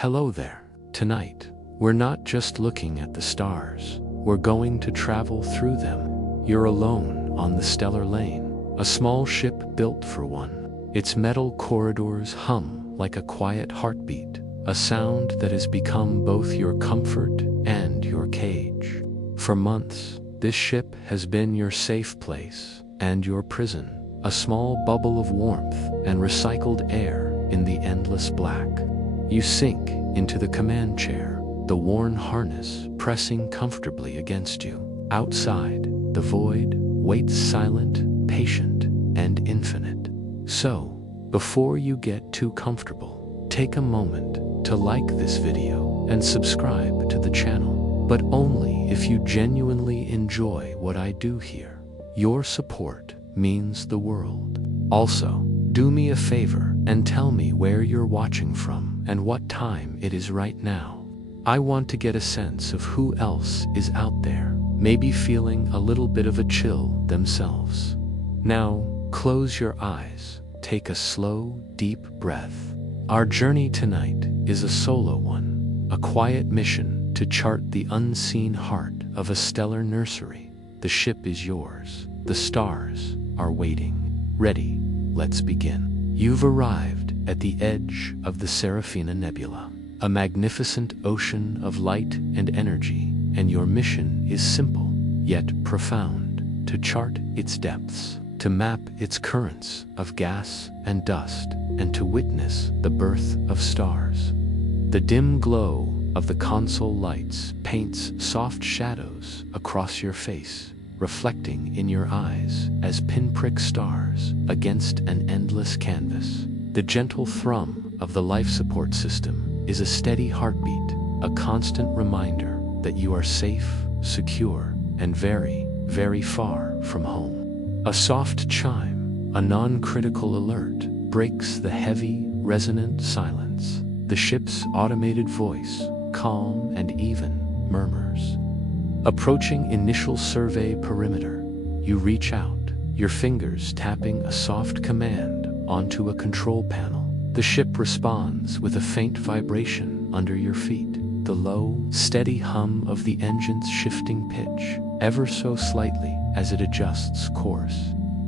Hello there. Tonight, we're not just looking at the stars, we're going to travel through them. You're alone on the stellar lane, a small ship built for one. Its metal corridors hum like a quiet heartbeat, a sound that has become both your comfort and your cage. For months, this ship has been your safe place and your prison, a small bubble of warmth and recycled air in the endless black. You sink into the command chair, the worn harness pressing comfortably against you. Outside, the void waits silent, patient, and infinite. So, before you get too comfortable, take a moment to like this video and subscribe to the channel, but only if you genuinely enjoy what I do here. Your support means the world. Also, do me a favor and tell me where you're watching from and what time it is right now. I want to get a sense of who else is out there, maybe feeling a little bit of a chill themselves. Now, close your eyes, take a slow, deep breath. Our journey tonight is a solo one, a quiet mission to chart the unseen heart of a stellar nursery. The ship is yours, the stars are waiting. Ready, let's begin. You've arrived at the edge of the Serene Nebula, a magnificent ocean of light and energy, and your mission is simple, yet profound: to chart its depths, to map its currents of gas and dust, and to witness the birth of stars. The dim glow of the console lights paints soft shadows across your face, reflecting in your eyes as pinprick stars against an endless canvas. The gentle thrum of the life support system is a steady heartbeat, a constant reminder that you are safe, secure, and very, very far from home. A soft chime, a non-critical alert, breaks the heavy, resonant silence. The ship's automated voice, calm and even, murmurs. Approaching initial survey perimeter, you reach out, your fingers tapping a soft command onto a control panel. The ship responds with a faint vibration under your feet, the low, steady hum of the engine's shifting pitch, ever so slightly as it adjusts course.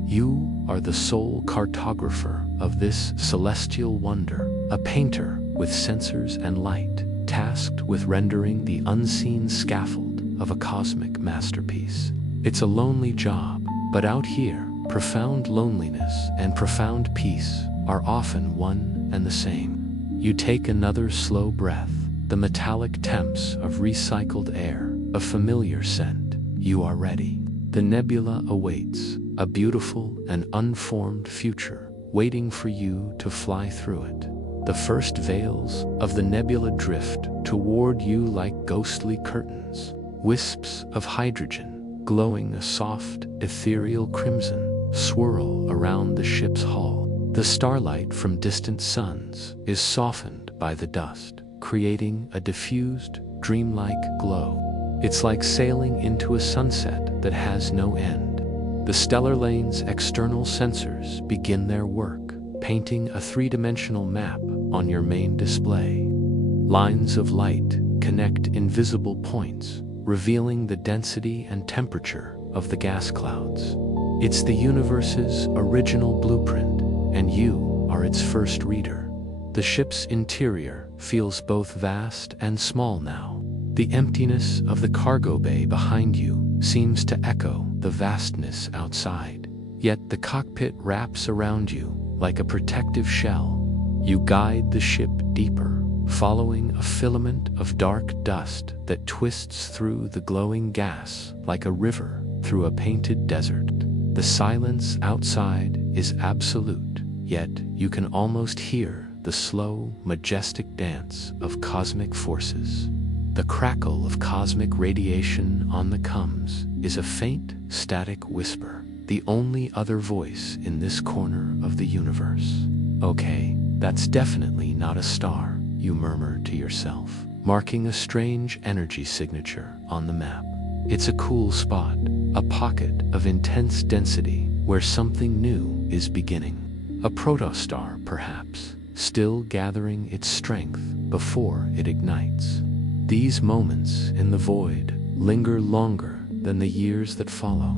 You are the sole cartographer of this celestial wonder, a painter with sensors and light, tasked with rendering the unseen scaffold of a cosmic masterpiece. It's a lonely job, but out here, profound loneliness and profound peace are often one and the same. You take another slow breath, the metallic temps of recycled air, a familiar scent. You are ready. The nebula awaits, a beautiful and unformed future, waiting for you to fly through it. The first veils of the nebula drift toward you like ghostly curtains. Wisps of hydrogen, glowing a soft, ethereal crimson, swirl around the ship's hull. The starlight from distant suns is softened by the dust, creating a diffused, dreamlike glow. It's like sailing into a sunset that has no end. The stellar lane's external sensors begin their work, painting a three-dimensional map on your main display. Lines of light connect invisible points, revealing the density and temperature of the gas clouds. It's the universe's original blueprint, and you are its first reader. The ship's interior feels both vast and small now. The emptiness of the cargo bay behind you seems to echo the vastness outside. Yet the cockpit wraps around you like a protective shell. You guide the ship deeper, following a filament of dark dust that twists through the glowing gas like a river through a painted desert. The silence outside is absolute, yet you can almost hear the slow, majestic dance of cosmic forces. The crackle of cosmic radiation on the comms is a faint, static whisper, the only other voice in this corner of the universe. Okay, that's definitely not a star, you murmur to yourself, marking a strange energy signature on the map. It's a cool spot, a pocket of intense density where something new is beginning. A protostar, perhaps, still gathering its strength before it ignites. These moments in the void linger longer than the years that follow.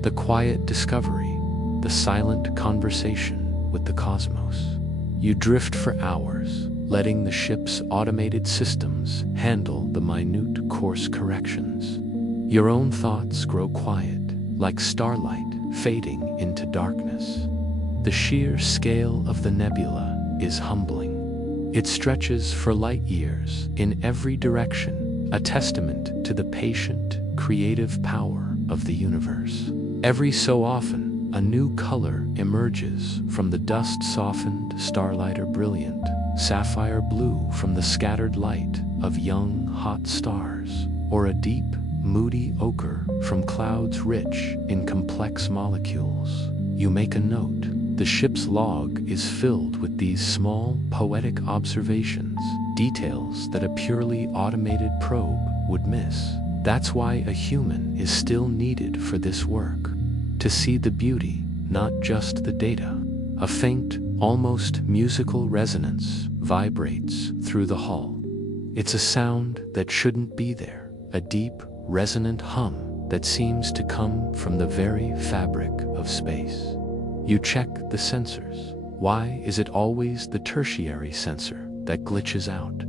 The quiet discovery, the silent conversation with the cosmos. You drift for hours, letting the ship's automated systems handle the minute course corrections. Your own thoughts grow quiet, like starlight fading into darkness. The sheer scale of the nebula is humbling. It stretches for light years in every direction, a testament to the patient, creative power of the universe. Every so often, a new color emerges from the dust-softened starlight, or brilliant sapphire blue from the scattered light of young, hot stars, or a deep, moody ochre from clouds rich in complex molecules. You make a note. The ship's log is filled with these small, poetic observations, details that a purely automated probe would miss. That's why a human is still needed for this work. To see the beauty, not just the data. A faint, almost musical resonance vibrates through the hull. It's a sound that shouldn't be there, a deep, resonant hum that seems to come from the very fabric of space. You check the sensors. Why is it always the tertiary sensor that glitches out?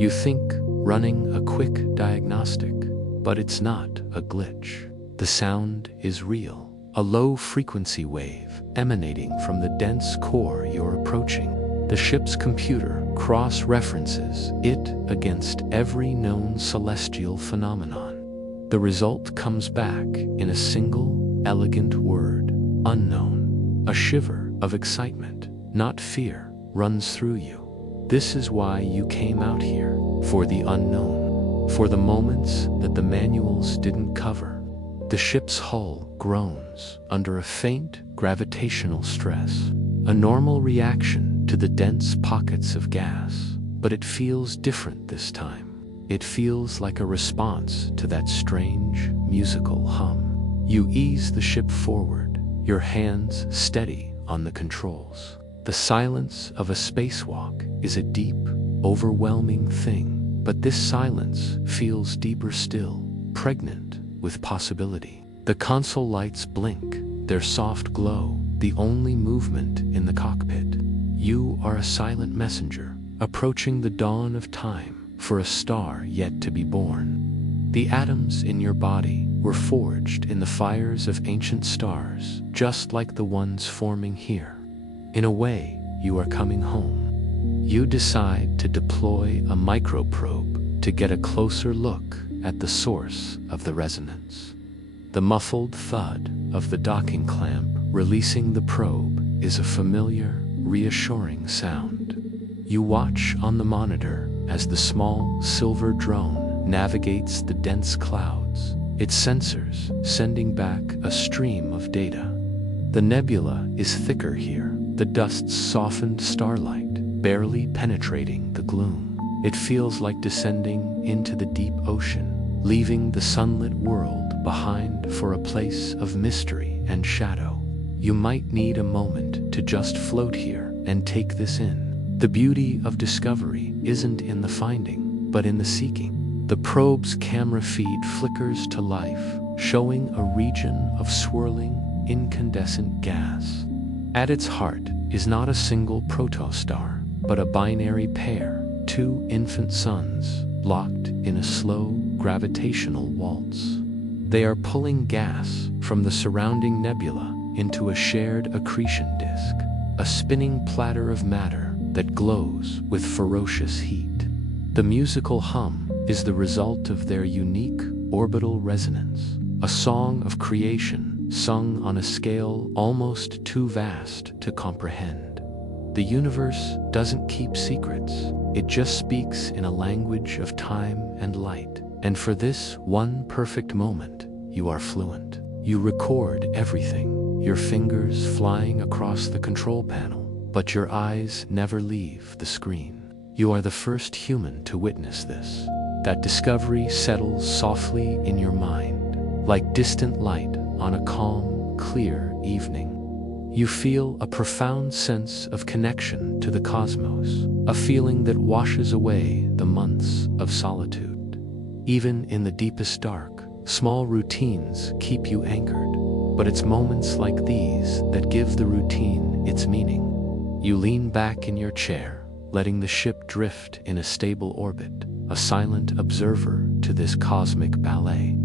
You think running a quick diagnostic, but it's not a glitch. The sound is real. A low-frequency wave emanating from the dense core you're approaching. The ship's computer cross-references it against every known celestial phenomenon. The result comes back in a single, elegant word: unknown. A shiver of excitement, not fear, runs through you. This is why you came out here, for the unknown, for the moments that the manuals didn't cover. The ship's hull groans under a faint gravitational stress, a normal reaction to the dense pockets of gas, but it feels different this time. It feels like a response to that strange, musical hum. You ease the ship forward, your hands steady on the controls. The silence of a spacewalk is a deep, overwhelming thing, but this silence feels deeper still, pregnant with possibility. The console lights blink, their soft glow, the only movement in the cockpit. You are a silent messenger, approaching the dawn of time for a star yet to be born. The atoms in your body were forged in the fires of ancient stars, just like the ones forming here. In a way, you are coming home. You decide to deploy a microprobe to get a closer look at the source of the resonance. The muffled thud of the docking clamp releasing the probe is a familiar, reassuring sound. You watch on the monitor as the small silver drone navigates the dense clouds, its sensors sending back a stream of data. The nebula is thicker here, the dust's softened starlight barely penetrating the gloom. It feels like descending into the deep ocean, leaving the sunlit world behind for a place of mystery and shadow. You might need a moment to just float here and take this in. The beauty of discovery isn't in the finding, but in the seeking. The probe's camera feed flickers to life, showing a region of swirling, incandescent gas. At its heart is not a single protostar, but a binary pair, two infant suns, locked in a slow, gravitational waltz. They are pulling gas from the surrounding nebula into a shared accretion disk, a spinning platter of matter that glows with ferocious heat. The musical hum is the result of their unique orbital resonance, a song of creation sung on a scale almost too vast to comprehend. The universe doesn't keep secrets, it just speaks in a language of time and light. And for this one perfect moment, you are fluent. You record everything, your fingers flying across the control panel, but your eyes never leave the screen. You are the first human to witness this. That discovery settles softly in your mind, like distant light on a calm, clear evening. You feel a profound sense of connection to the cosmos, a feeling that washes away the months of solitude. Even in the deepest dark, small routines keep you anchored, but it's moments like these that give the routine its meaning. You lean back in your chair, letting the ship drift in a stable orbit, a silent observer to this cosmic ballet.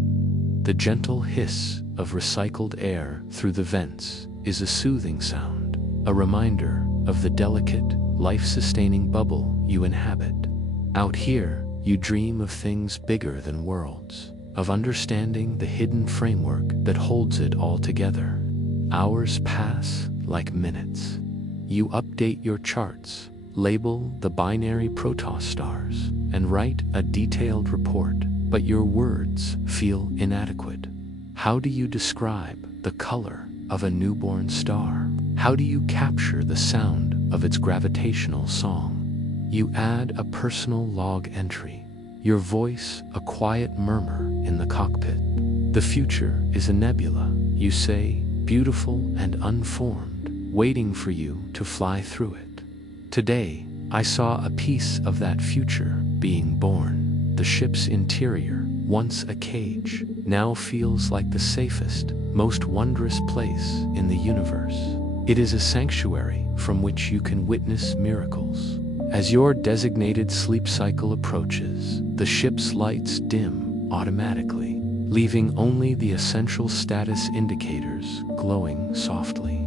The gentle hiss of recycled air through the vents is a soothing sound, a reminder of the delicate, life-sustaining bubble you inhabit. Out here, you dream of things bigger than worlds, of understanding the hidden framework that holds it all together. Hours pass like minutes. You update your charts, label the binary protostars, and write a detailed report, but your words feel inadequate. How do you describe the color of a newborn star? How do you capture the sound of its gravitational song? You add a personal log entry, your voice a quiet murmur in the cockpit. The future is a nebula, you say, beautiful and unformed, waiting for you to fly through it. Today, I saw a piece of that future being born. The ship's interior, once a cage, now feels like the safest, most wondrous place in the universe. It is a sanctuary from which you can witness miracles. As your designated sleep cycle approaches, the ship's lights dim automatically, leaving only the essential status indicators glowing softly.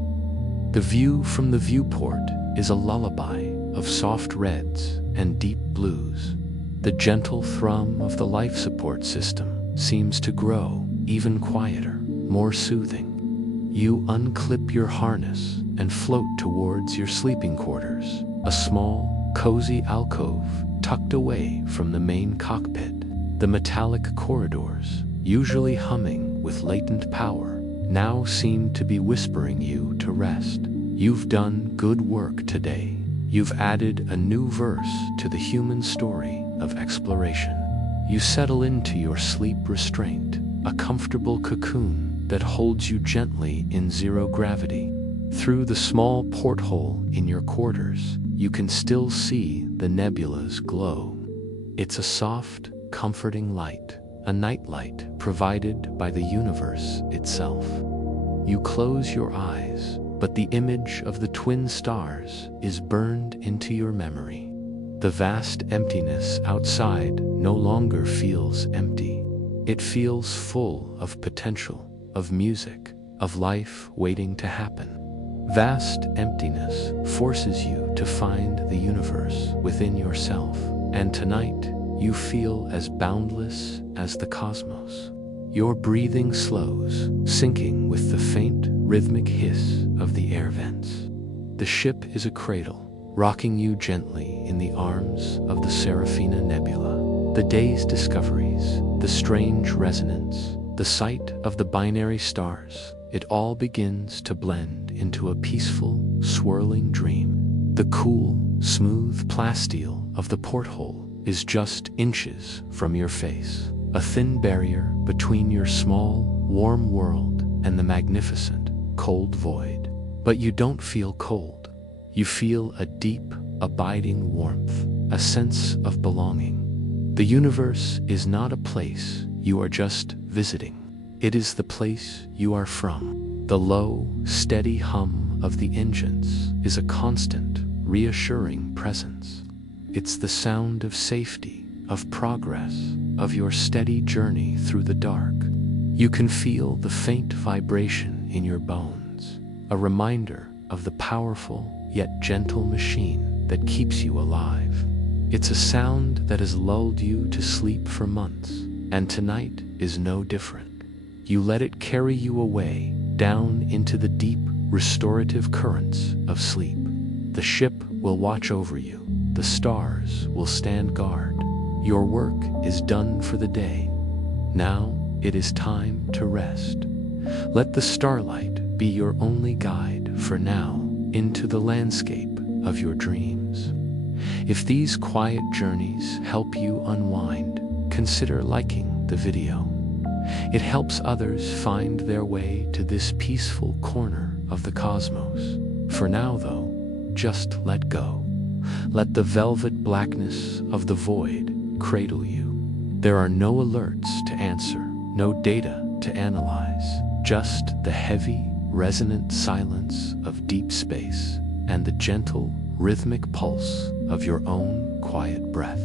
The view from the viewport is a lullaby of soft reds and deep blues. The gentle thrum of the life support system seems to grow even quieter, more soothing. You unclip your harness and float towards your sleeping quarters, a small, cozy alcove tucked away from the main cockpit. The metallic corridors, usually humming with latent power, now seem to be whispering you to rest. You've done good work today. You've added a new verse to the human story of exploration. You settle into your sleep restraint, a comfortable cocoon that holds you gently in zero gravity. Through the small porthole in your quarters, you can still see the nebula's glow. It's a soft, comforting light, a nightlight provided by the universe itself. You close your eyes, but the image of the twin stars is burned into your memory. The vast emptiness outside no longer feels empty. It feels full of potential, of music, of life waiting to happen. Vast emptiness forces you to find the universe within yourself, and tonight you feel as boundless as the cosmos. Your breathing slows, syncing with the faint, rhythmic hiss of the air vents. The ship is a cradle, rocking you gently in the arms of the Serafina Nebula. The day's discoveries, the strange resonance, the sight of the binary stars, it all begins to blend into a peaceful, swirling dream. The cool, smooth plasteel of the porthole is just inches from your face, a thin barrier between your small, warm world and the magnificent, cold void. But you don't feel cold. You feel a deep, abiding warmth, a sense of belonging. The universe is not a place you are just visiting. It is the place you are from. The low, steady hum of the engines is a constant, reassuring presence. It's the sound of safety, of progress, of your steady journey through the dark. You can feel the faint vibration in your bones, a reminder of the powerful yet gentle machine that keeps you alive. It's a sound that has lulled you to sleep for months, and tonight is no different. You let it carry you away, down into the deep, restorative currents of sleep. The ship will watch over you. The stars will stand guard. Your work is done for the day. Now it is time to rest. Let the starlight be your only guide for now into the landscape of your dreams. If these quiet journeys help you unwind, consider liking the video. It helps others find their way to this peaceful corner of the cosmos. For now, though, just let go. Let the velvet blackness of the void cradle you. There are no alerts to answer, no data to analyze, just the heavy, resonant silence of deep space and the gentle, rhythmic pulse of your own quiet breath.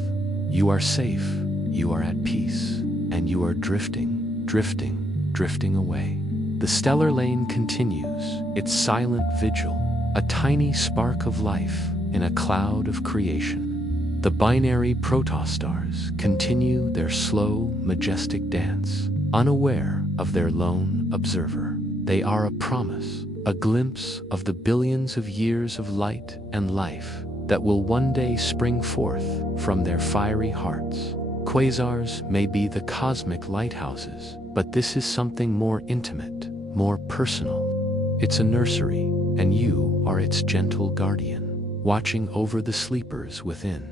You are safe, you are at peace, and you are drifting, drifting away. The stellar lane continues, its silent vigil, a tiny spark of life in a cloud of creation. The binary protostars continue their slow, majestic dance, unaware of their lone observer. They are a promise, a glimpse of the billions of years of light and life that will one day spring forth from their fiery hearts. Quasars may be the cosmic lighthouses, but this is something more intimate, more personal. It's a nursery, and you are its gentle guardian, watching over the sleepers within.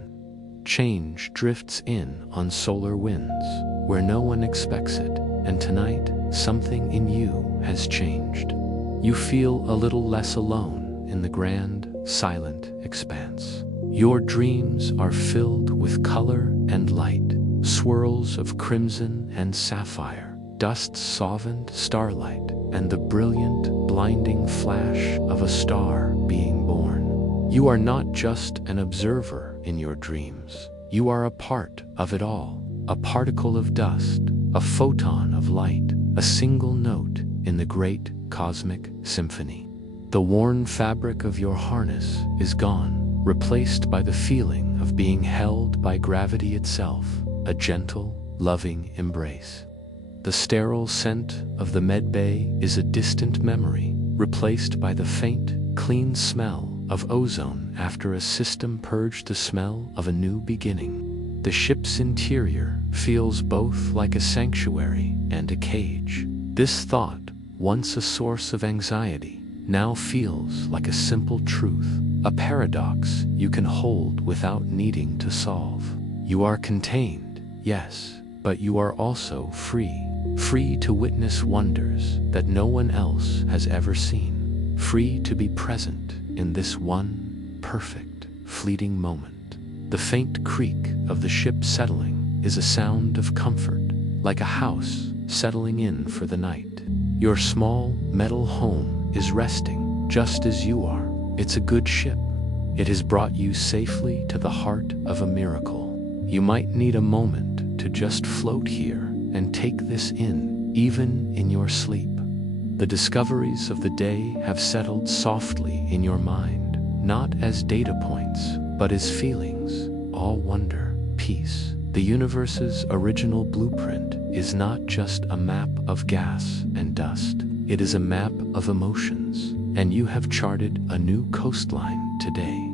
Change drifts in on solar winds, where no one expects it, and tonight, something in you has changed. You feel a little less alone in the grand, silent expanse. Your dreams are filled with color and light, swirls of crimson and sapphire, dust-softened starlight, and the brilliant, blinding flash of a star being born. You are not just an observer in your dreams. You are a part of it all, a particle of dust, a photon of light, a single note in the great cosmic symphony. The worn fabric of your harness is gone, replaced by the feeling of being held by gravity itself, a gentle, loving embrace. The sterile scent of the medbay is a distant memory, replaced by the faint, clean smell of ozone after a system purged the smell of a new beginning. The ship's interior feels both like a sanctuary and a cage. This thought, once a source of anxiety, now feels like a simple truth, a paradox you can hold without needing to solve. You are contained, yes, but you are also free. Free to witness wonders that no one else has ever seen. Free to be present in this one perfect, fleeting moment. The faint creak of the ship settling is a sound of comfort, like a house settling in for the night. Your small metal home is resting just as you are. It's a good ship. It has brought you safely to the heart of a miracle. You might need a moment to just float here and take this in, even in your sleep. The discoveries of the day have settled softly in your mind, not as data points, but as feelings, all wonder, peace. The universe's original blueprint is not just a map of gas and dust. It is a map of emotions, and you have charted a new coastline today.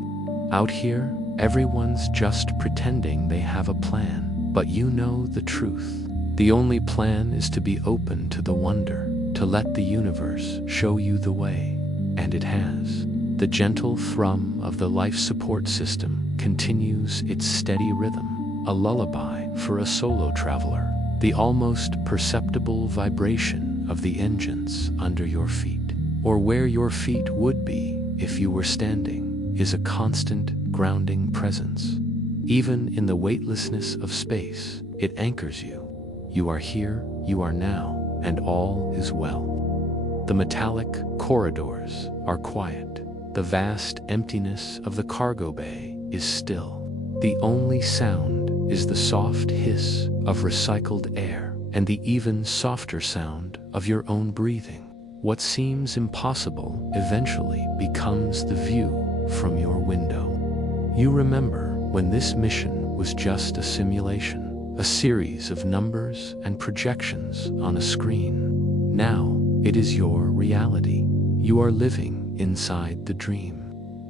Out here, everyone's just pretending they have a plan, but you know the truth. The only plan is to be open to the wonder, to let the universe show you the way, and it has. The gentle thrum of the life support system continues its steady rhythm, a lullaby for a solo traveler. The almost perceptible vibration of the engines under your feet, or where your feet would be if you were standing, is a constant grounding presence. Even in the weightlessness of space, it anchors you. You are here, you are now, and all is well. The metallic corridors are quiet. The vast emptiness of the cargo bay is still. The only sound is the soft hiss of recycled air and the even softer sound of your own breathing. What seems impossible eventually becomes the view from your window. You remember when this mission was just a simulation. A series of numbers and projections on a screen. Now, it is your reality. You are living inside the dream.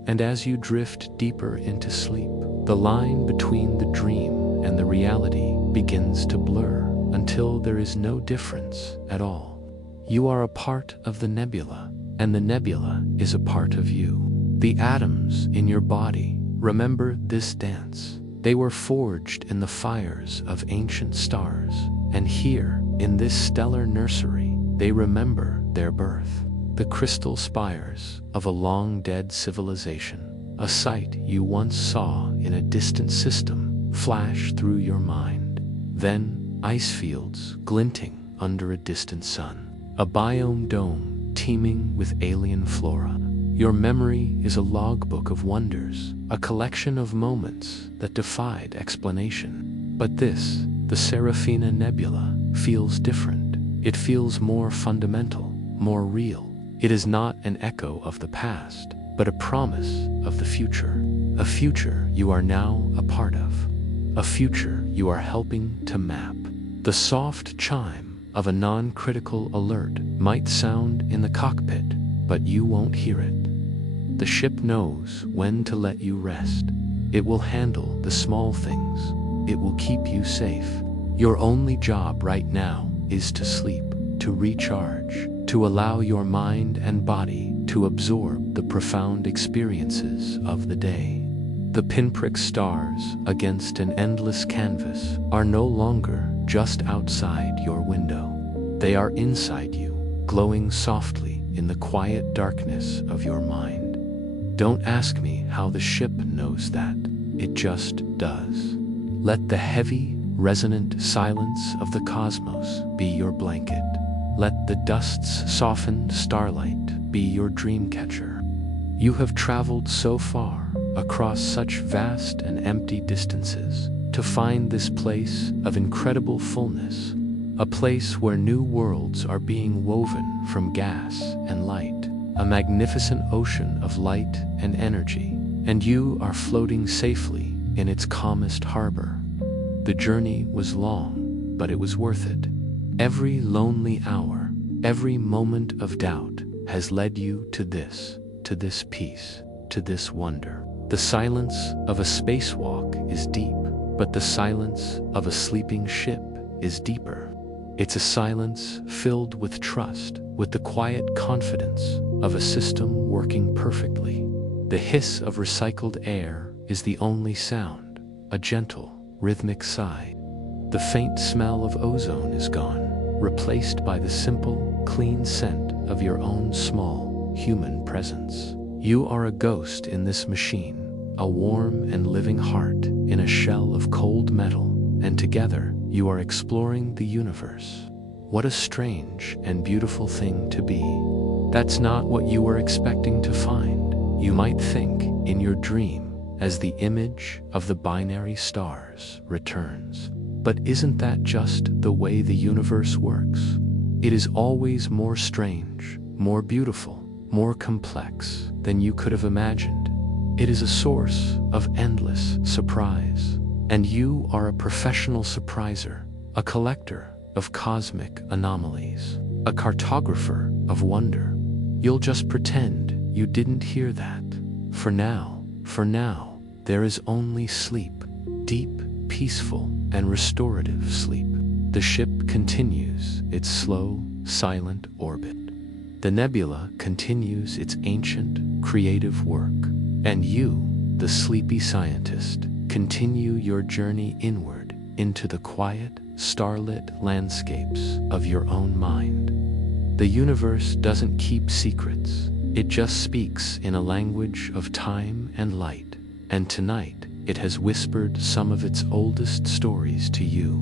And as you drift deeper into sleep, the line between the dream and the reality begins to blur until there is no difference at all. You are a part of the nebula, and the nebula is a part of you. The atoms in your body remember this dance. They were forged in the fires of ancient stars, and here, in this stellar nursery, they remember their birth. the crystal spires of a long-dead civilization. A sight you once saw in a distant system flash through your mind. Then, ice fields glinting under a distant sun. A biome dome teeming with alien flora. Your memory is a logbook of wonders, a collection of moments that defied explanation. But this, the Serafina Nebula, feels different. It feels more fundamental, more real. It is not an echo of the past, but a promise of the future. A future you are now a part of. A future you are helping to map. The soft chime of a non-critical alert might sound in the cockpit, but you won't hear it. The ship knows when to let you rest. It will handle the small things. It will keep you safe. Your only job right now is to sleep, to recharge, to allow your mind and body to absorb the profound experiences of the day. The pinprick stars against an endless canvas are no longer just outside your window. They are inside you, glowing softly in the quiet darkness of your mind. Don't ask me how the ship knows that. It just does. Let the heavy, resonant silence of the cosmos be your blanket. Let the dust's softened starlight be your dream catcher. You have traveled so far, across such vast and empty distances, to find this place of incredible fullness, a place where new worlds are being woven from gas and light, a magnificent ocean of light and energy, and you are floating safely in its calmest harbor. The journey was long, but it was worth it. Every lonely hour, every moment of doubt has led you to this peace, to this wonder. The silence of a spacewalk is deep, but the silence of a sleeping ship is deeper. It's a silence filled with trust, with the quiet confidence of a system working perfectly. The hiss of recycled air is the only sound, a gentle, rhythmic sigh. The faint smell of ozone is gone, replaced by the simple, clean scent of your own small, human presence. You are a ghost in this machine, a warm and living heart in a shell of cold metal, and together you are exploring the universe. What a strange and beautiful thing to be. That's not what you were expecting to find. You might think, in your dream, as the image of the binary stars returns. But isn't that just the way the universe works? It is always more strange, more beautiful, more complex than you could have imagined. It is a source of endless surprise. And you are a professional surpriser, a collector of cosmic anomalies, a cartographer of wonder. You'll just pretend you didn't hear that. For now, there is only sleep, deep, peaceful, and restorative sleep. The ship continues its slow, silent orbit. The nebula continues its ancient, creative work. And you, the sleepy scientist, continue your journey inward into the quiet, starlit landscapes of your own mind. The universe doesn't keep secrets. It just speaks in a language of time and light. And tonight, it has whispered some of its oldest stories to you.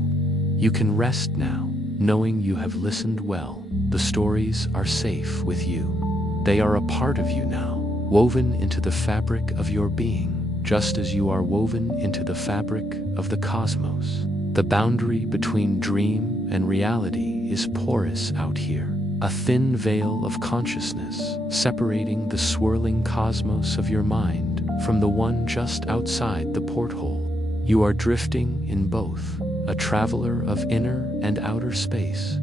You can rest now, knowing you have listened well. The stories are safe with you. They are a part of you now, woven into the fabric of your being, just as you are woven into the fabric of the cosmos. The boundary between dream and reality is porous out here, a thin veil of consciousness separating the swirling cosmos of your mind from the one just outside the porthole. You are drifting in both, a traveler of inner and outer space.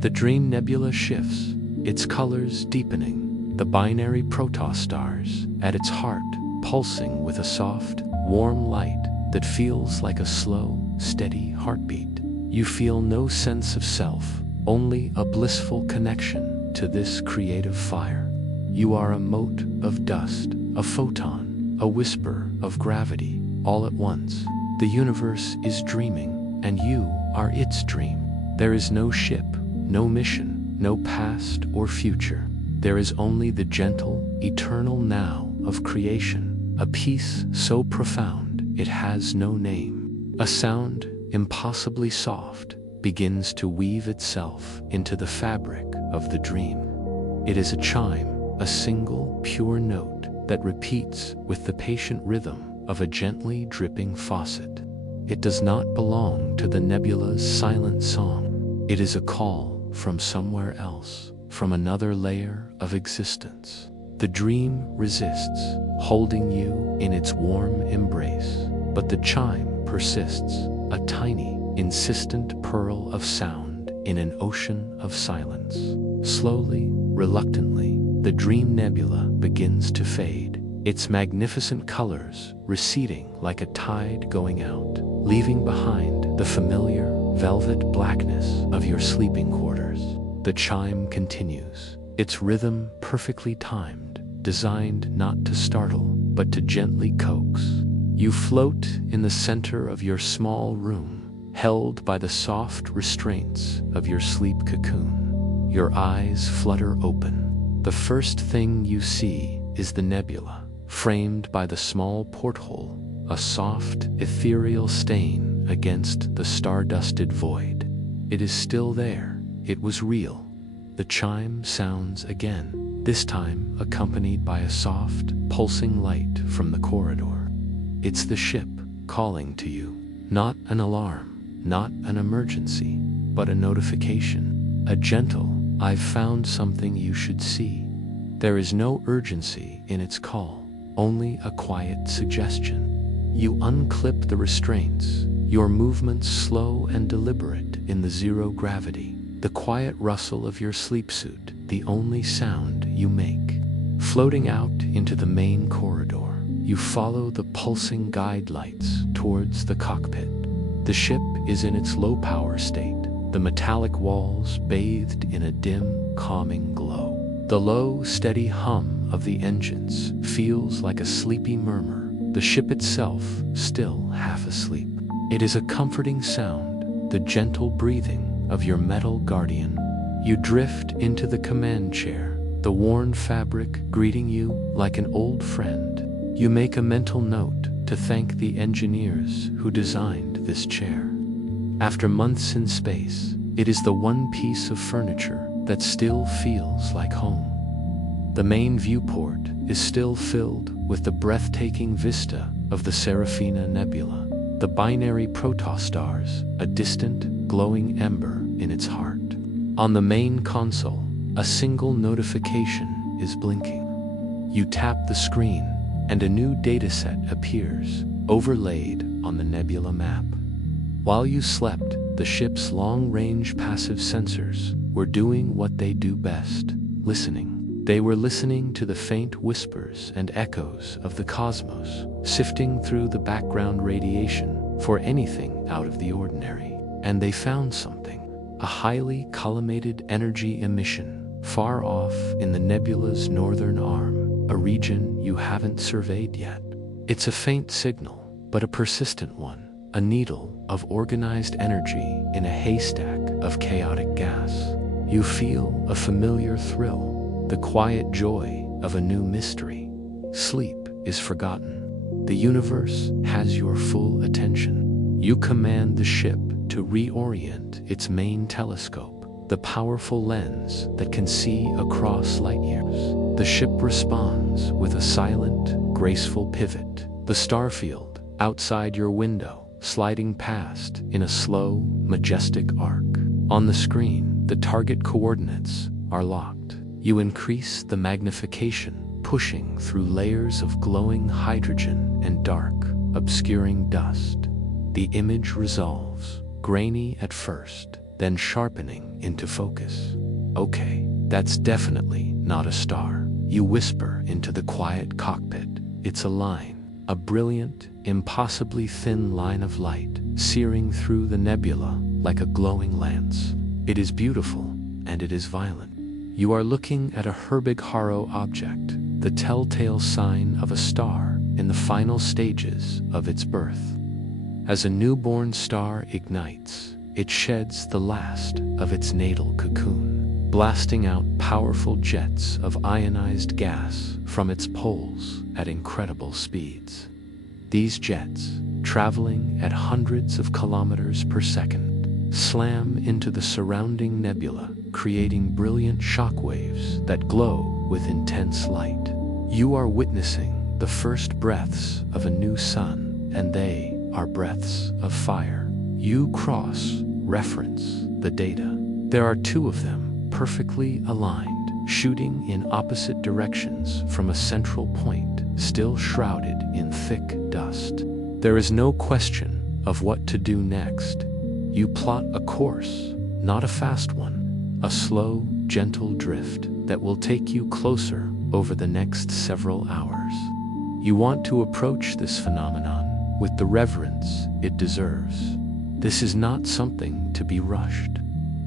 The dream nebula shifts, its colors deepening, the binary protostars at its heart pulsing with a soft, warm light that feels like a slow, steady heartbeat. You feel no sense of self, only a blissful connection to this creative fire. You are a mote of dust, a photon, a whisper of gravity, all at once. The universe is dreaming, and you are its dream. There is no ship, no mission, no past or future. There is only the gentle, eternal now of creation, a peace so profound it has no name. A sound, impossibly soft, begins to weave itself into the fabric of the dream. It is a chime, a single, pure note that repeats with the patient rhythm of a gently dripping faucet. It does not belong to the nebula's silent song. It is a call from somewhere else, from another layer of existence. The dream resists, holding you in its warm embrace, but the chime persists, a tiny, insistent pearl of sound in an ocean of silence. Slowly, reluctantly, the dream nebula begins to fade, its magnificent colors receding like a tide going out, leaving behind the familiar velvet blackness of your sleeping quarters. The chime continues, its rhythm perfectly timed, designed not to startle, but to gently coax. You float in the center of your small room, held by the soft restraints of your sleep cocoon. Your eyes flutter open. The first thing you see is the nebula, framed by the small porthole, a soft, ethereal stain against the star-dusted void. It is still there. It was real. The chime sounds again, this time accompanied by a soft, pulsing light from the corridor. It's the ship calling to you. Not an alarm, not an emergency, but a notification. A gentle, "I've found something you should see." There is no urgency in its call, only a quiet suggestion. You unclip the restraints, your movements slow and deliberate in the zero gravity, the quiet rustle of your sleep suit, the only sound you make. Floating out into the main corridor, you follow the pulsing guide lights towards the cockpit. The ship is in its low-power state, the metallic walls bathed in a dim, calming glow. The low, steady hum of the engines feels like a sleepy murmur, the ship itself still half asleep. It is a comforting sound, the gentle breathing of your metal guardian. You drift into the command chair, the worn fabric greeting you like an old friend. You make a mental note to thank the engineers who designed this chair. After months in space, it is the one piece of furniture that still feels like home. The main viewport is still filled with the breathtaking vista of the Serafina Nebula, the binary protostars, a distant, glowing ember in its heart. On the main console, a single notification is blinking. You tap the screen, and a new dataset appears, overlaid on the nebula map. While you slept, the ship's long-range passive sensors were doing what they do best, listening. They were listening to the faint whispers and echoes of the cosmos, sifting through the background radiation for anything out of the ordinary. And they found something, a highly collimated energy emission, far off in the nebula's northern arm, a region you haven't surveyed yet. It's a faint signal, but a persistent one, a needle of organized energy in a haystack of chaotic gas. You feel a familiar thrill, the quiet joy of a new mystery. Sleep is forgotten. The universe has your full attention. You command the ship to reorient its main telescope, the powerful lens that can see across light years. The ship responds with a silent, graceful pivot, the starfield outside your window sliding past in a slow, majestic arc. On the screen, the target coordinates are locked. You increase the magnification, pushing through layers of glowing hydrogen and dark, obscuring dust. The image resolves, grainy at first, then sharpening into focus. Okay, that's definitely not a star. You whisper into the quiet cockpit. It's a line, a brilliant, impossibly thin line of light, searing through the nebula like a glowing lance. It is beautiful, and it is violent. You are looking at a Herbig-Haro object, the telltale sign of a star in the final stages of its birth. As a newborn star ignites, it sheds the last of its natal cocoon. blasting out powerful jets of ionized gas from its poles at incredible speeds. These jets, traveling at hundreds of kilometers per second, slam into the surrounding nebula, creating brilliant shockwaves that glow with intense light. You are witnessing the first breaths of a new sun, and they are breaths of fire. You cross-reference the data. There are two of them, perfectly aligned, shooting in opposite directions from a central point, still shrouded in thick dust. There is no question of what to do next. You plot a course, not a fast one, a slow, gentle drift that will take you closer over the next several hours. You want to approach this phenomenon with the reverence it deserves. This is not something to be rushed.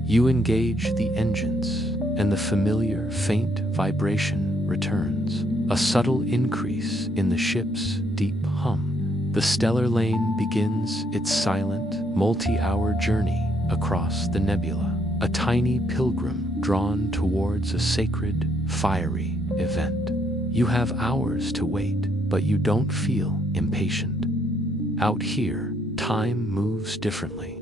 You engage the engines, and the familiar faint vibration returns, a subtle increase in the ship's deep hum. The stellar lane begins its silent, multi-hour journey across the nebula, a tiny pilgrim drawn towards a sacred, fiery event. You have hours to wait, but you don't feel impatient. Out here, time moves differently.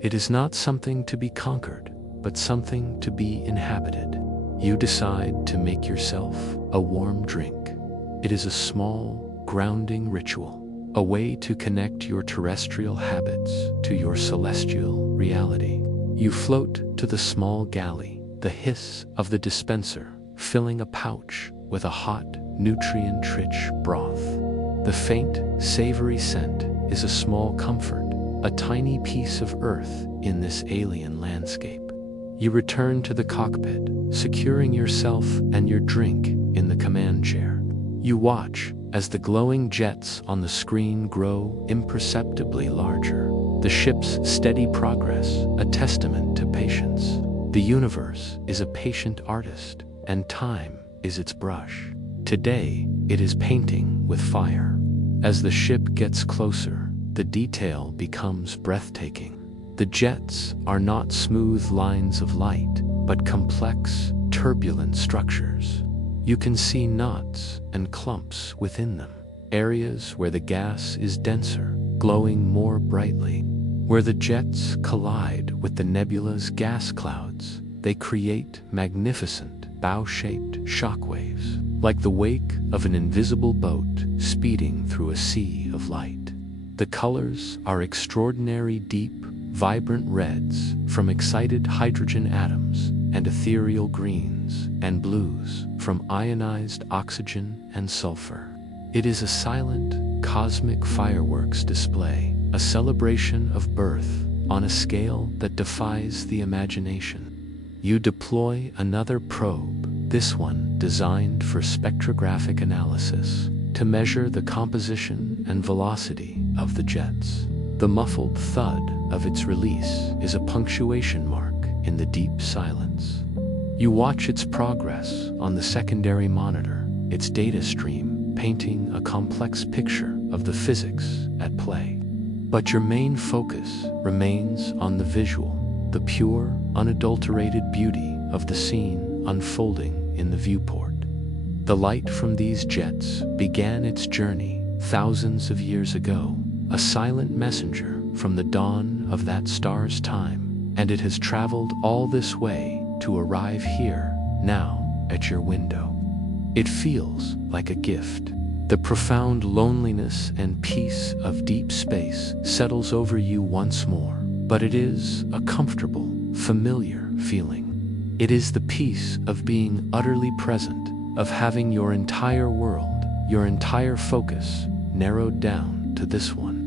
It is not something to be conquered, but something to be inhabited. You decide to make yourself a warm drink. It is a small, grounding ritual, a way to connect your terrestrial habits to your celestial reality. You float to the small galley, the hiss of the dispenser filling a pouch with a hot, nutrient-rich broth. The faint, savory scent is a small comfort, a tiny piece of earth in this alien landscape. You return to the cockpit, securing yourself and your drink in the command chair. You watch as the glowing jets on the screen grow imperceptibly larger, the ship's steady progress a testament to patience. The universe is a patient artist, and time is its brush. Today, it is painting with fire. As the ship gets closer, the detail becomes breathtaking. The jets are not smooth lines of light, but complex, turbulent structures. You can see knots and clumps within them, areas where the gas is denser, glowing more brightly. Where the jets collide with the nebula's gas clouds, they create magnificent, bow-shaped shockwaves, like the wake of an invisible boat speeding through a sea of light. The colors are extraordinary deep, vibrant reds from excited hydrogen atoms, and ethereal greens and blues from ionized oxygen and sulfur. It is a silent, cosmic fireworks display, a celebration of birth on a scale that defies the imagination. You deploy another probe, this one designed for spectrographic analysis, to measure the composition and velocity of the jets. The muffled thud of its release is a punctuation mark in the deep silence. You watch its progress on the secondary monitor, its data stream painting a complex picture of the physics at play. But your main focus remains on the visual, the pure, unadulterated beauty of the scene unfolding in the viewport. The light from these jets began its journey thousands of years ago, a silent messenger from the dawn of that star's time, and it has traveled all this way to arrive here, now, at your window. It feels like a gift. The profound loneliness and peace of deep space settles over you once more, but it is a comfortable, familiar feeling. It is the peace of being utterly present, of having your entire world, your entire focus, narrowed down to this one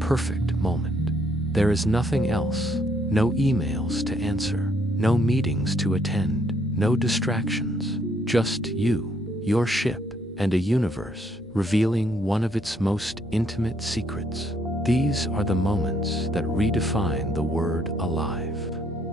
perfect moment. There is nothing else, no emails to answer, no meetings to attend, no distractions, just you, your ship, and a universe revealing one of its most intimate secrets. These are the moments that redefine the word alive.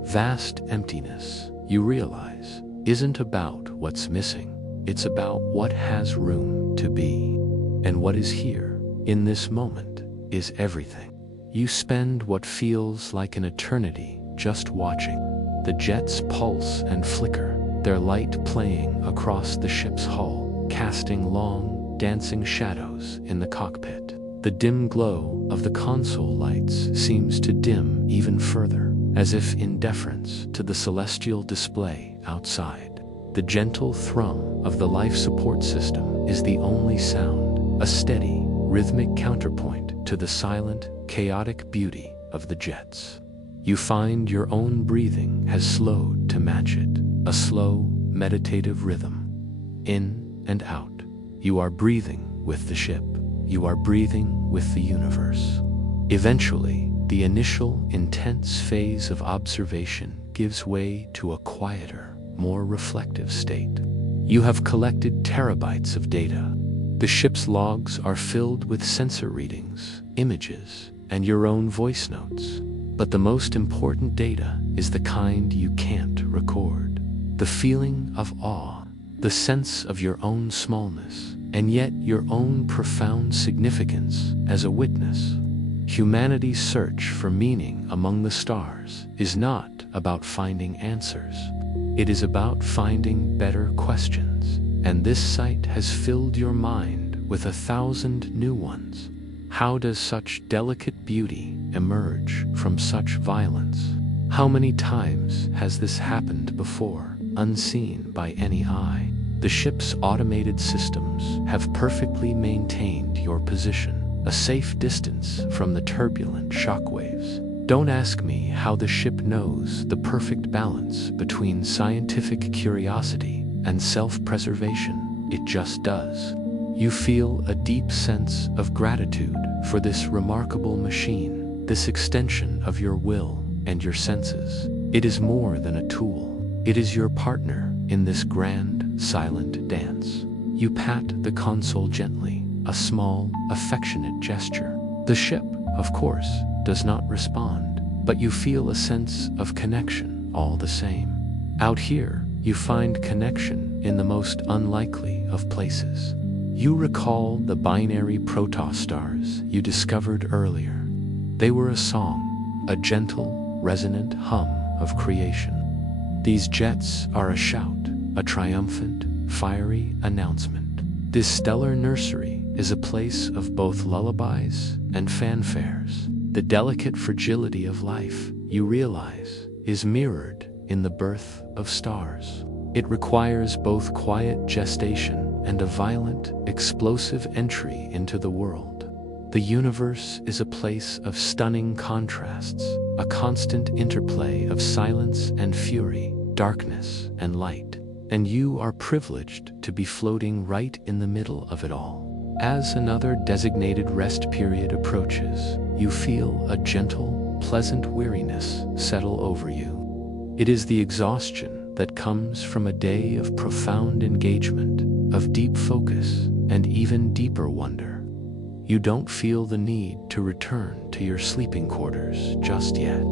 Vast emptiness, you realize, isn't about what's missing. It's about what has room to be. And what is here, in this moment, is everything. You spend what feels like an eternity just watching. The jets pulse and flicker, their light playing across the ship's hull, casting long, dancing shadows in the cockpit. The dim glow of the console lights seems to dim even further, as if in deference to the celestial display outside. The gentle thrum of the life support system is the only sound, a steady, rhythmic counterpoint to the silent, chaotic beauty of the jets. You find your own breathing has slowed to match it, a slow, meditative rhythm. In and out, you are breathing with the ship. You are breathing with the universe. Eventually, the initial, intense phase of observation gives way to a quieter, more reflective state. You have collected terabytes of data. The ship's logs are filled with sensor readings, images, and your own voice notes. But the most important data is the kind you can't record. The feeling of awe, the sense of your own smallness, and yet your own profound significance as a witness. Humanity's search for meaning among the stars is not about finding answers. It is about finding better questions, and this sight has filled your mind with 1,000 new ones. How does such delicate beauty emerge from such violence? How many times has this happened before, unseen by any eye? The ship's automated systems have perfectly maintained your position, a safe distance from the turbulent shockwaves. Don't ask me how the ship knows the perfect balance between scientific curiosity and self-preservation. It just does. You feel a deep sense of gratitude for this remarkable machine, this extension of your will and your senses. It is more than a tool. It is your partner in this grand, silent dance. You pat the console gently, a small, affectionate gesture. The ship, of course, does not respond, but you feel a sense of connection all the same. Out here, you find connection in the most unlikely of places. You recall the binary protostars you discovered earlier. They were a song, a gentle, resonant hum of creation. These jets are a shout, a triumphant, fiery announcement. This stellar nursery is a place of both lullabies and fanfares. The delicate fragility of life, you realize, is mirrored in the birth of stars. It requires both quiet gestation and a violent, explosive entry into the world. The universe is a place of stunning contrasts, a constant interplay of silence and fury, darkness and light. And you are privileged to be floating right in the middle of it all. As another designated rest period approaches, you feel a gentle, pleasant weariness settle over you. It is the exhaustion that comes from a day of profound engagement, of deep focus, and even deeper wonder. You don't feel the need to return to your sleeping quarters just yet.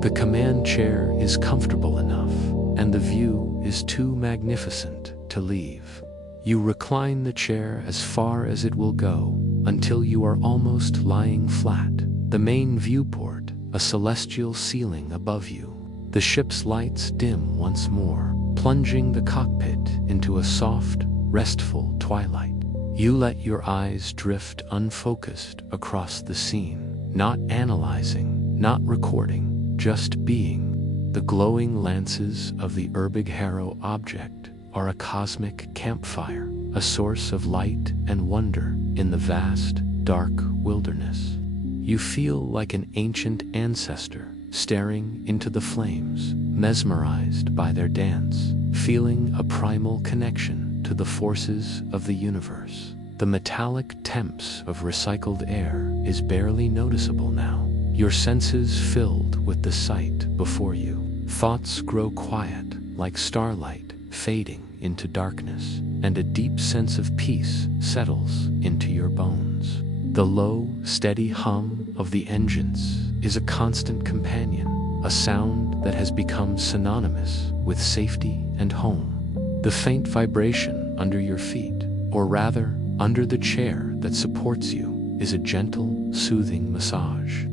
The command chair is comfortable enough, and the view is too magnificent to leave. You recline the chair as far as it will go, until you are almost lying flat. The main viewport, a celestial ceiling above you. The ship's lights dim once more, plunging the cockpit into a soft, restful twilight. You let your eyes drift unfocused across the scene, not analyzing, not recording, just being. The glowing lances of the Urbig-Haro object are a cosmic campfire, a source of light and wonder in the vast, dark wilderness. You feel like an ancient ancestor staring into the flames, mesmerized by their dance, feeling a primal connection to the forces of the universe. The metallic temps of recycled air is barely noticeable now, your senses filled with the sight before you. Thoughts grow quiet, like starlight fading into darkness, and a deep sense of peace settles into your bones. The low, steady hum of the engines is a constant companion, a sound that has become synonymous with safety and home. The faint vibration under your feet, or rather, under the chair that supports you, is a gentle, soothing massage.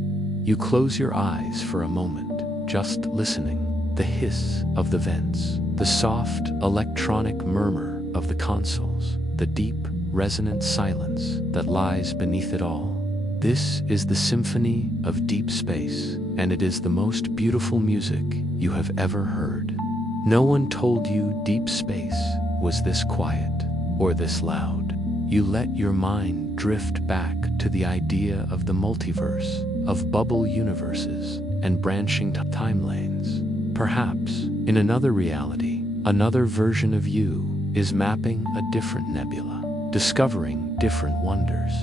You close your eyes for a moment, just listening. the hiss of the vents, the soft electronic murmur of the consoles, the deep, resonant silence that lies beneath it all. This is the symphony of deep space, and it is the most beautiful music you have ever heard. No one told you deep space was this quiet or this loud. You let your mind drift back to the idea of the multiverse, of bubble universes and branching time lanes. Perhaps, in another reality, another version of you is mapping a different nebula, discovering different wonders.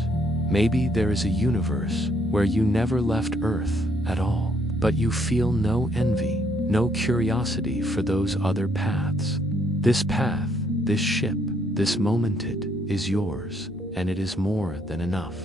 Maybe there is a universe where you never left Earth at all, but you feel no envy, no curiosity for those other paths. This path, this ship, this momented is yours, and it is more than enough.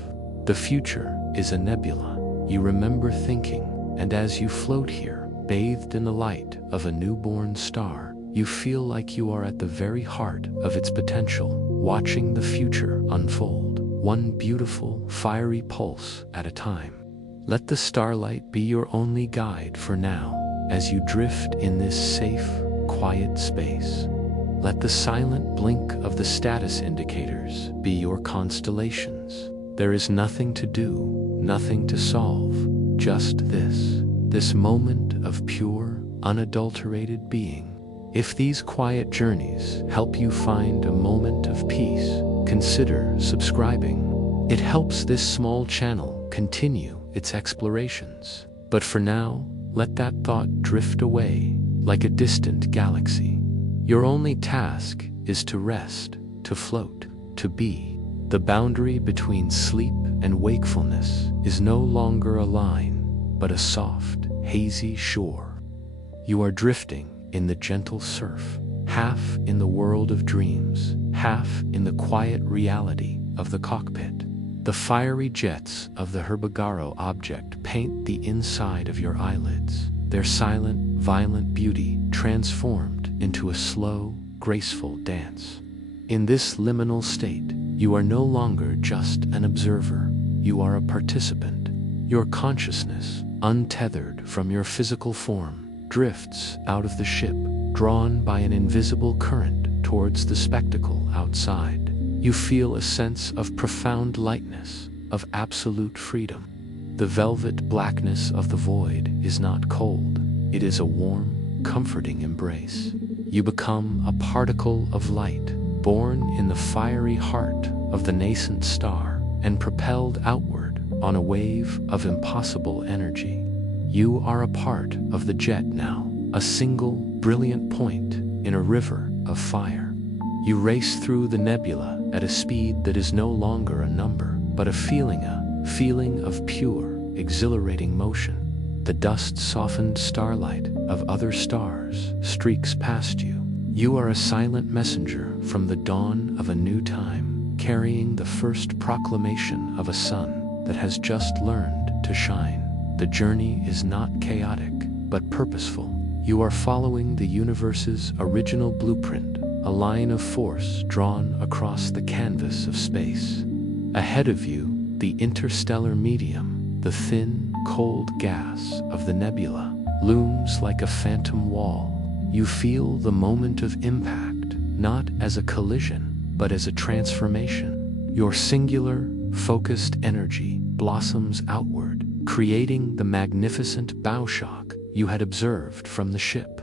The future is a nebula, you remember thinking, and as you float here, bathed in the light of a newborn star, you feel like you are at the very heart of its potential, watching the future unfold, one beautiful, fiery pulse at a time. Let the starlight be your only guide for now, as you drift in this safe, quiet space. Let the silent blink of the status indicators be your constellations. There is nothing to do, nothing to solve, just this moment of pure, unadulterated being. If these quiet journeys help you find a moment of peace, consider subscribing. It helps this small channel continue its explorations. But for now, let that thought drift away like a distant galaxy. Your only task is to rest, to float, to be. The boundary between sleep and wakefulness is no longer a line, but a soft, hazy shore. You are drifting in the gentle surf, half in the world of dreams, half in the quiet reality of the cockpit. The fiery jets of the Herbigaro object paint the inside of your eyelids, their silent, violent beauty transformed into a slow, graceful dance. In this liminal state, you are no longer just an observer, you are a participant. Your consciousness, untethered from your physical form, drifts out of the ship, drawn by an invisible current towards the spectacle outside. You feel a sense of profound lightness, of absolute freedom. The velvet blackness of the void is not cold, it is a warm, comforting embrace. You become a particle of light, born in the fiery heart of the nascent star and propelled outward on a wave of impossible energy. You are a part of the jet now, a single, brilliant point in a river of fire. You race through the nebula at a speed that is no longer a number, but a feeling of pure, exhilarating motion. The dust-softened starlight of other stars streaks past you. You are a silent messenger from the dawn of a new time, carrying the first proclamation of a sun that has just learned to shine. The journey is not chaotic, but purposeful. You are following the universe's original blueprint, a line of force drawn across the canvas of space. Ahead of you, the interstellar medium, the thin, cold gas of the nebula, looms like a phantom wall. You feel the moment of impact, not as a collision, but as a transformation. Your singular, focused energy blossoms outward, creating the magnificent bow shock you had observed from the ship.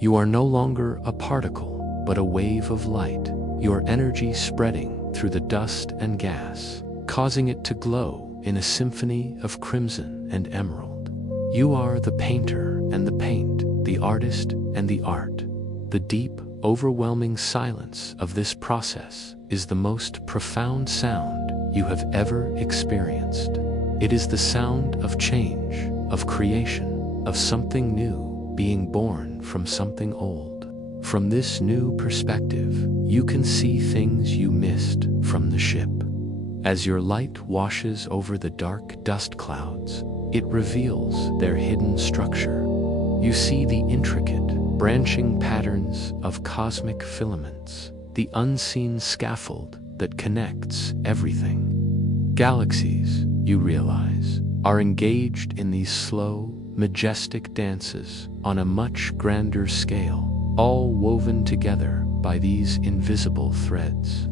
You are no longer a particle, but a wave of light, your energy spreading through the dust and gas, causing it to glow in a symphony of crimson and emerald. You are the painter and the paint, the artist and the art. The deep, overwhelming silence of this process is the most profound sound you have ever experienced. It is the sound of change, of creation, of something new being born from something old. From this new perspective, you can see things you missed from the ship. As your light washes over the dark dust clouds, it reveals their hidden structure. You see the intricate, branching patterns of cosmic filaments, the unseen scaffold that connects everything. Galaxies, you realize, are engaged in these slow, majestic dances on a much grander scale, all woven together by these invisible threads.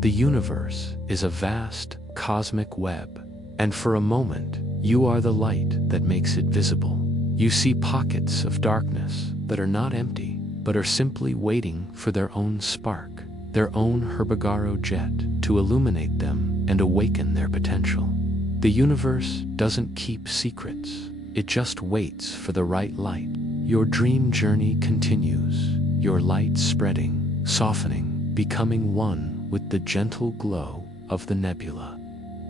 The universe is a vast cosmic web, and for a moment, you are the light that makes it visible. You see pockets of darkness that are not empty, but are simply waiting for their own spark, their own Herbigaro jet to illuminate them and awaken their potential. The universe doesn't keep secrets, it just waits for the right light. Your dream journey continues, your light spreading, softening, becoming one with the gentle glow of the nebula.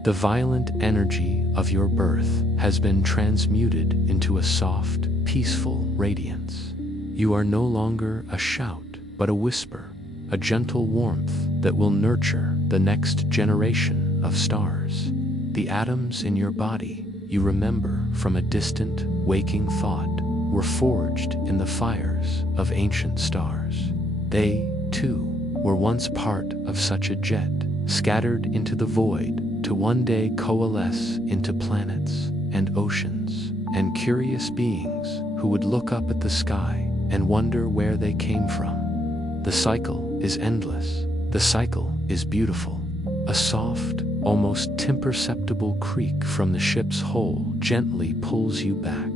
The violent energy of your birth has been transmuted into a soft, peaceful radiance. You are no longer a shout, but a whisper, a gentle warmth that will nurture the next generation of stars. The atoms in your body, you remember from a distant, waking thought, were forged in the fires of ancient stars. They, too, were once part of such a jet, scattered into the void, to one day coalesce into planets and oceans and curious beings who would look up at the sky and wonder where they came from. The cycle is endless. The cycle is beautiful. A soft, almost imperceptible creak from the ship's hull gently pulls you back.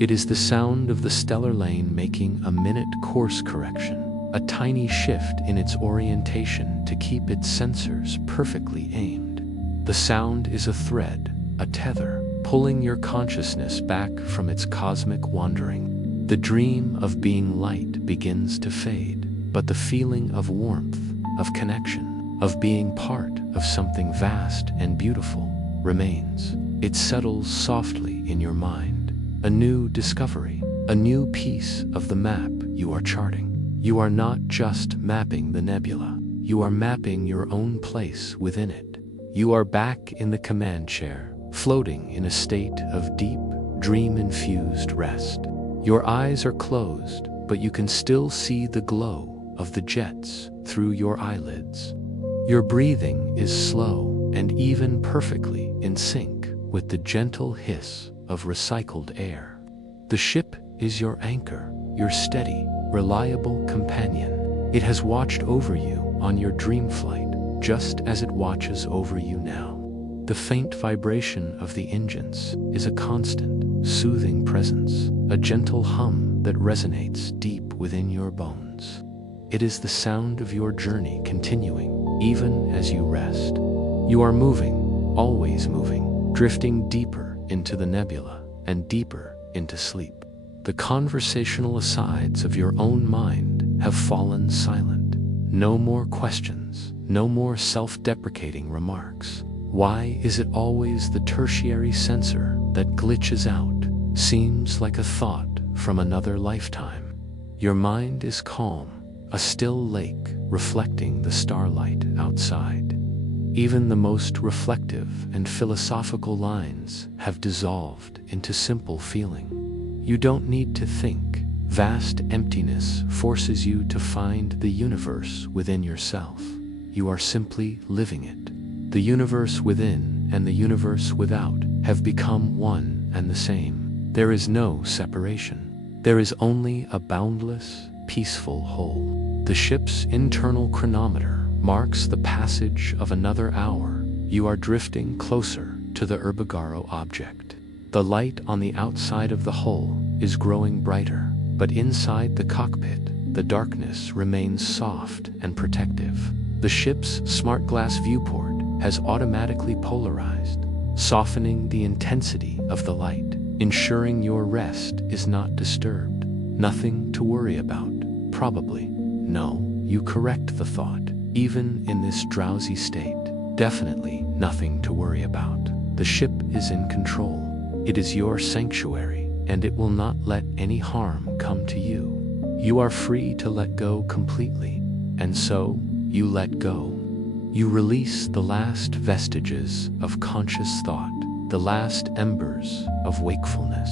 It is the sound of the stellar lane making a minute course correction, a tiny shift in its orientation to keep its sensors perfectly aimed. The sound is a thread, a tether, pulling your consciousness back from its cosmic wandering. The dream of being light begins to fade, but the feeling of warmth, of connection, of being part of something vast and beautiful remains. It settles softly in your mind, a new discovery, a new piece of the map you are charting. You are not just mapping the nebula, you are mapping your own place within it. You are back in the command chair, floating in a state of deep, dream-infused rest. Your eyes are closed, but you can still see the glow of the jets through your eyelids. Your breathing is slow and even perfectly in sync with the gentle hiss of recycled air. The ship is your anchor, your steady, reliable companion. It has watched over you on your dream flight, just as it watches over you now. The faint vibration of the engines is a constant, soothing presence, a gentle hum that resonates deep within your bones. It is the sound of your journey continuing, even as you rest. You are moving, always moving, drifting deeper into the nebula and deeper into sleep. The conversational asides of your own mind have fallen silent. No more questions, no more self-deprecating remarks. Why is it always the tertiary sensor that glitches out? Seems like a thought from another lifetime. Your mind is calm, a still lake reflecting the starlight outside. Even the most reflective and philosophical lines have dissolved into simple feeling. You don't need to think. Vast emptiness forces you to find the universe within yourself. You are simply living it. The universe within and the universe without have become one and the same. There is no separation. There is only a boundless, peaceful whole. The ship's internal chronometer marks the passage of another hour. You are drifting closer to the Herbigaro object. The light on the outside of the hull is growing brighter, but inside the cockpit, the darkness remains soft and protective. The ship's smart glass viewport has automatically polarized, softening the intensity of the light, ensuring your rest is not disturbed. Nothing to worry about, probably. No, you correct the thought. Even in this drowsy state, definitely nothing to worry about. The ship is in control. It is your sanctuary, and it will not let any harm come to you. You are free to let go completely, and so you let go. You release the last vestiges of conscious thought, the last embers of wakefulness.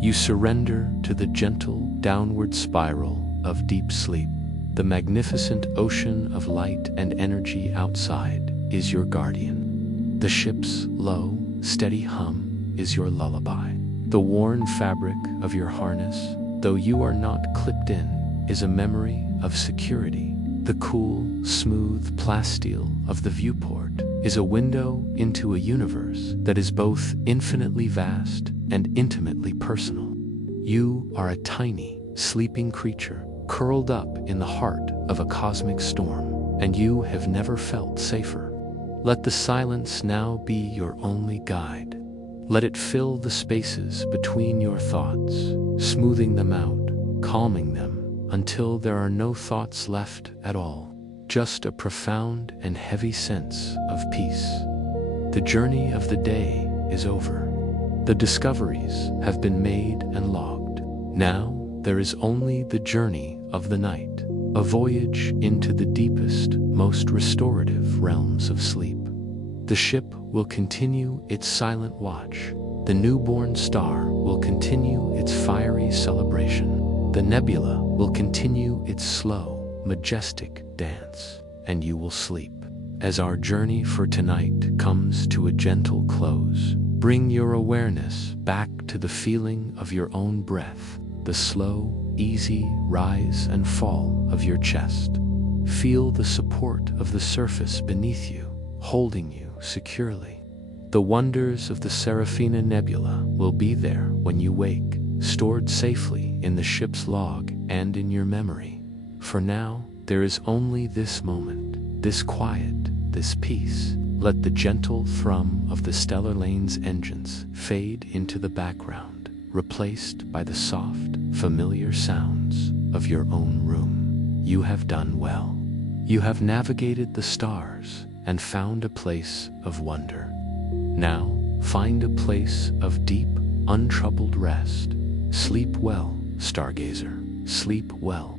You surrender to the gentle downward spiral of deep sleep. The magnificent ocean of light and energy outside is your guardian. The ship's low, steady hum is your lullaby. The worn fabric of your harness, though you are not clipped in, is a memory of security. The cool, smooth plasteel of the viewport is a window into a universe that is both infinitely vast and intimately personal. You are a tiny, sleeping creature curled up in the heart of a cosmic storm, and you have never felt safer. Let the silence now be your only guide. Let it fill the spaces between your thoughts, smoothing them out, calming them, until there are no thoughts left at all, just a profound and heavy sense of peace. The journey of the day is over. The discoveries have been made and logged. Now there is only the journey of the night, a voyage into the deepest, most restorative realms of sleep. The ship will continue its silent watch. The newborn star will continue its fiery celebration. The nebula will continue its slow, majestic dance, and you will sleep. As our journey for tonight comes to a gentle close, bring your awareness back to the feeling of your own breath, the slow, easy rise and fall of your chest. Feel the support of the surface beneath you, holding you securely. The wonders of the Serafina Nebula will be there when you wake, stored safely in the ship's log and in your memory. For now, there is only this moment, this quiet, this peace. Let the gentle thrum of the stellar lane's engines fade into the background, replaced by the soft, familiar sounds of your own room. You have done well. You have navigated the stars and found a place of wonder. Now, find a place of deep, untroubled rest. Sleep well, stargazer. Sleep well.